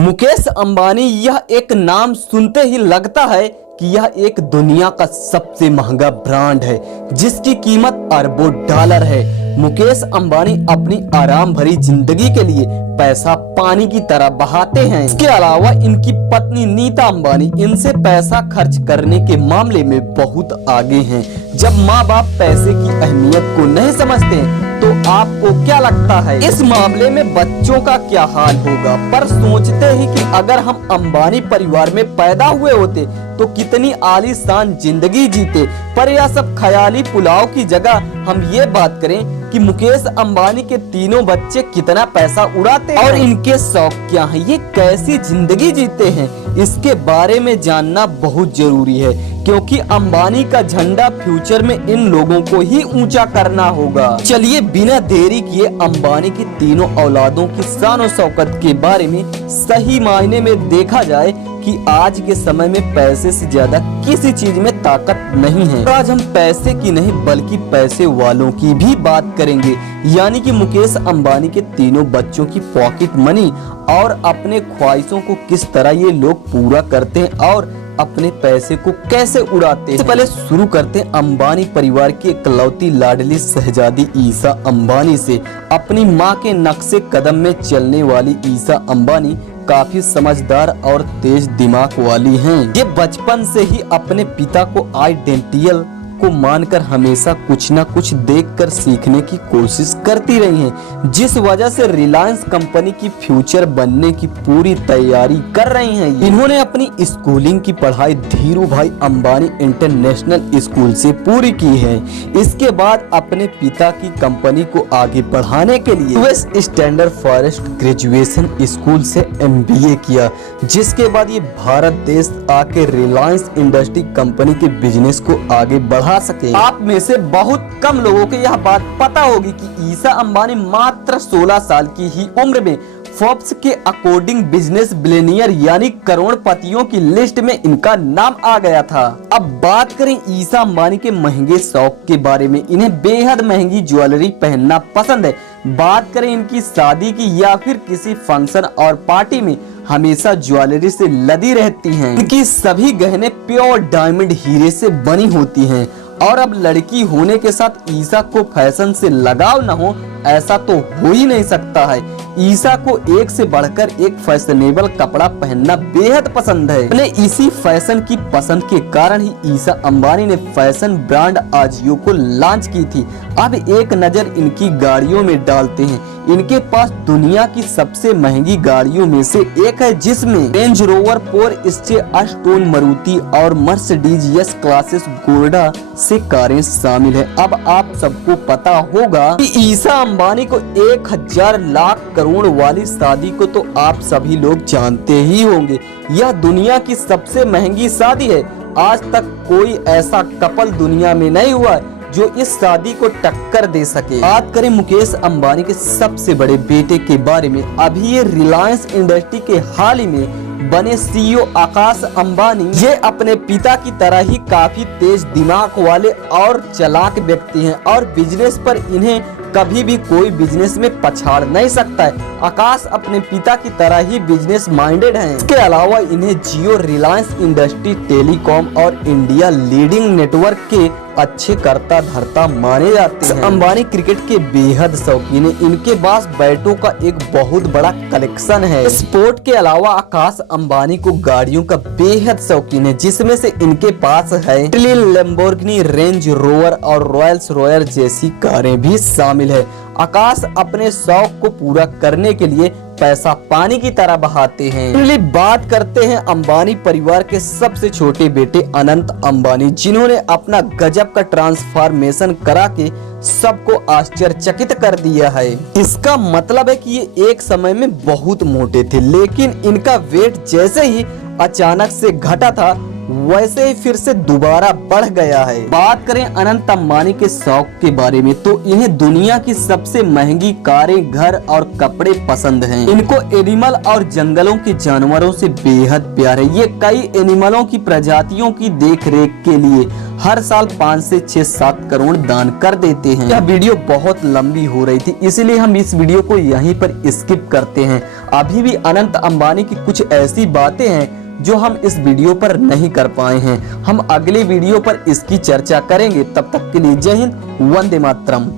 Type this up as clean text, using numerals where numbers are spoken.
मुकेश अंबानी, यह एक नाम सुनते ही लगता है कि यह एक दुनिया का सबसे महंगा ब्रांड है जिसकी कीमत अरबों डॉलर है। मुकेश अंबानी अपनी आराम भरी जिंदगी के लिए पैसा पानी की तरह बहाते हैं। इसके अलावा इनकी पत्नी नीता अंबानी इनसे पैसा खर्च करने के मामले में बहुत आगे हैं। जब माँ बाप पैसे की अहमियत को नहीं समझते तो आपको क्या लगता है इस मामले में बच्चों का क्या हाल होगा? पर सोचते ही कि अगर हम अंबानी परिवार में पैदा हुए होते तो कितनी आलीशान जिंदगी जीते। पर यह सब ख्याली पुलाव की जगह हम ये बात करें कि मुकेश अंबानी के तीनों बच्चे कितना पैसा उड़ाते हैं और इनके शौक क्या हैं, ये कैसी जिंदगी जीते हैं, इसके बारे में जानना बहुत जरूरी है। क्योंकि अंबानी का झंडा फ्यूचर में इन लोगों को ही ऊंचा करना होगा। चलिए बिना देरी किए अंबानी की तीनों औलादों की शान और शौकत के बारे में सही मायने में देखा जाए कि आज के समय में पैसे से ज्यादा किसी चीज में ताकत नहीं है। तो आज हम पैसे की नहीं बल्कि पैसे वालों की भी बात करेंगे, यानी कि मुकेश अंबानी के तीनों बच्चों की पॉकेट मनी और अपने ख्वाहिशों को किस तरह ये लोग पूरा करते हैं और अपने पैसे को कैसे उड़ाते हैं। सबसे पहले शुरू करते हैं अंबानी परिवार की इकलौती लाडली शहजादी ईशा अंबानी से। अपनी मां के नक्शे कदम में चलने वाली ईशा अंबानी काफी समझदार और तेज दिमाग वाली हैं। ये बचपन से ही अपने पिता को आइडेंटियल को मानकर हमेशा कुछ न कुछ देखकर सीखने की कोशिश करती रही हैं, जिस वजह से रिलायंस कंपनी की फ्यूचर बनने की पूरी तैयारी कर रही हैं। इन्होंने अपनी स्कूलिंग की पढ़ाई धीरू भाई अंबानी इंटरनेशनल स्कूल से पूरी की है। इसके बाद अपने पिता की कंपनी को आगे बढ़ाने के लिए US standard forest graduation school से MBA किया, जिसके बाद ये भारत देश आके रिलायंस इंडस्ट्री कंपनी के बिजनेस को आगे बढ़ा सके। आप में से बहुत कम लोगों को यह बात पता होगी कि ईशा अंबानी मात्र 16 साल की ही उम्र में फोर्ब्स के अकॉर्डिंग बिजनेस बिलियनियर यानी करोड़पतियों की लिस्ट में इनका नाम आ गया था। अब बात करें ईशा अंबानी के महंगे शौक के बारे में। इन्हें बेहद महंगी ज्वेलरी पहनना पसंद है। बात करें इनकी शादी की या फिर किसी फंक्शन और पार्टी में हमेशा ज्वेलरी से लदी रहती हैं। इनकी सभी गहने प्योर डायमंड हीरे से बनी होती हैं। और अब लड़की होने के साथ ईशा को फैशन से लगाव न हो ऐसा तो हो ही नहीं सकता है। ईशा को एक से बढ़कर एक फैशनेबल कपड़ा पहनना बेहद पसंद है। अपने इसी फैशन की पसंद के कारण ही ईशा अंबानी ने फैशन ब्रांड आजियो को लॉन्च की थी। अब एक नजर इनकी गाड़ियों में डालते हैं। इनके पास दुनिया की सबसे महंगी गाड़ियों में से एक है, जिसमें रेंज रोवर 4 अस्टोन मारुति और मर्सिडीज एस क्लासेस गोल्डा से कारें शामिल है। अब आप सबको पता होगा कि ईशा अंबानी को 1000 लाख करोड़ वाली शादी को तो आप सभी लोग जानते ही होंगे। यह दुनिया की सबसे महंगी शादी है। आज तक कोई ऐसा कपल दुनिया में नहीं हुआ जो इस शादी को टक्कर दे सके। बात करें मुकेश अंबानी के सबसे बड़े बेटे के बारे में। अभी ये रिलायंस इंडस्ट्री के हाल ही में बने CEO आकाश अंबानी, ये अपने पिता की तरह ही काफी तेज दिमाग वाले और चालाक व्यक्ति हैं और बिजनेस पर इन्हें कभी भी कोई बिजनेस में पछाड़ नहीं सकता है। आकाश अपने पिता की तरह ही बिजनेस माइंडेड हैं। इसके अलावा इन्हें जियो, रिलायंस इंडस्ट्री, टेलीकॉम और इंडिया लीडिंग नेटवर्क के अच्छे करता धरता माने जाते हैं। अंबानी क्रिकेट के बेहद शौकीन है। इनके पास बैटों का एक बहुत बड़ा कलेक्शन है। स्पोर्ट के अलावा आकाश अंबानी को गाड़ियों का बेहद शौकीन है, जिसमें से इनके पास है लैम्बोर्गिनी, रेंज रोवर और रॉयल्स रॉयल जैसी कारें भी शामिल है। आकाश अपने शौक को पूरा करने के लिए पैसा पानी की तरह बहाते हैं। पहले बात करते हैं अंबानी परिवार के सबसे छोटे बेटे अनंत अंबानी, जिन्होंने अपना गजब का ट्रांसफॉर्मेशन करा के सबको आश्चर्यचकित कर दिया है। इसका मतलब है कि ये एक समय में बहुत मोटे थे, लेकिन इनका वेट जैसे ही अचानक से घटा था वैसे ही फिर से दोबारा बढ़ गया है। बात करें अनंत अंबानी के शौक के बारे में तो इन्हें दुनिया की सबसे महंगी कारें, घर और कपड़े पसंद हैं। इनको एनिमल और जंगलों के जानवरों से बेहद प्यार है। ये कई एनिमलों की प्रजातियों की देखरेख के लिए हर साल 5 से 6-7 करोड़ दान कर देते हैं। यह वीडियो बहुत लंबी हो रही थी, इसलिए हम इस वीडियो को यहीं पर स्किप करते हैं। अभी भी अनंत अंबानी की कुछ ऐसी बातें हैं जो हम इस वीडियो पर नहीं कर पाए हैं। हम अगले वीडियो पर इसकी चर्चा करेंगे। तब तक के लिए जय हिंद, वंदे मातरम।